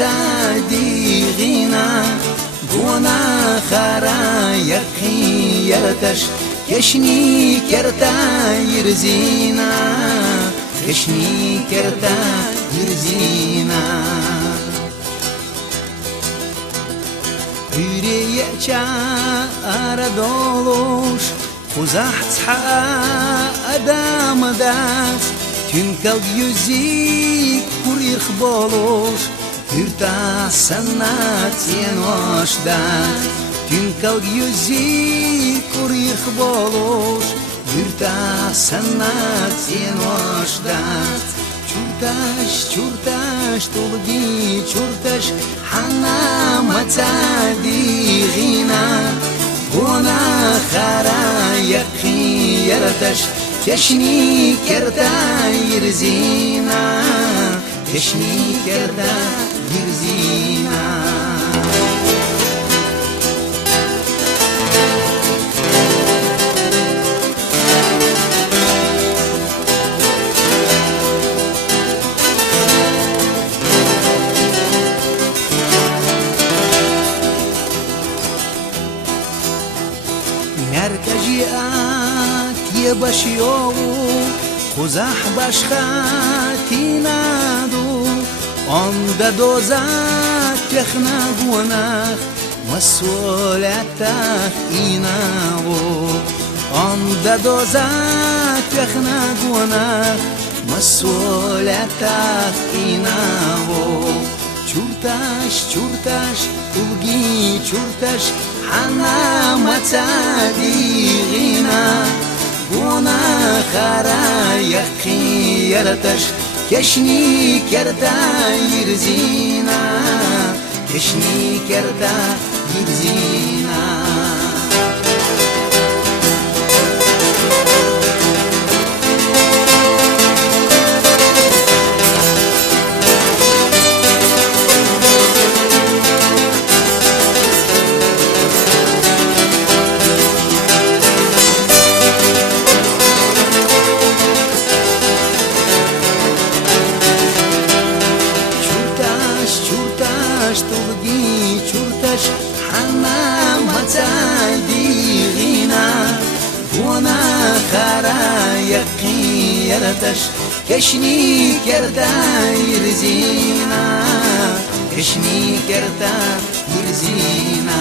صديقنا بونا خرا يقين يرتش كشني كرتا يرزينا كشني كرتا يرزينا Yüreğe ara doluş Uzak adamdas Tüm kalb yüzik kurir boluş Hürta sanat yenoşdas Tüm kalb yüzik kurir boluş Hürta sanat yenoşdas Чурташ, чурташ, толги, чурташ, حنا متعديغنا بونا خرا يقي يرتش كشني كرتا يرزينا كشني كرتا يرزينا مرکجیات یه باشیو خوزح باشخاتی نادو آن دوزات تخنا گونخ مسئولیتت ایناو آن دوزات تخنا گونخ مسئولیتت ایناو چورتاش چورتاش توگی چورتاش حنا متعديغنا بونا خرا يقي يرتش كشني كرتا يرزينا كشني كرتا يرزينا توگی چورتش حنا متعديغنا بونا خرا يقي يرتش كشني كرتا يرزينا كشني كرتا يرزينا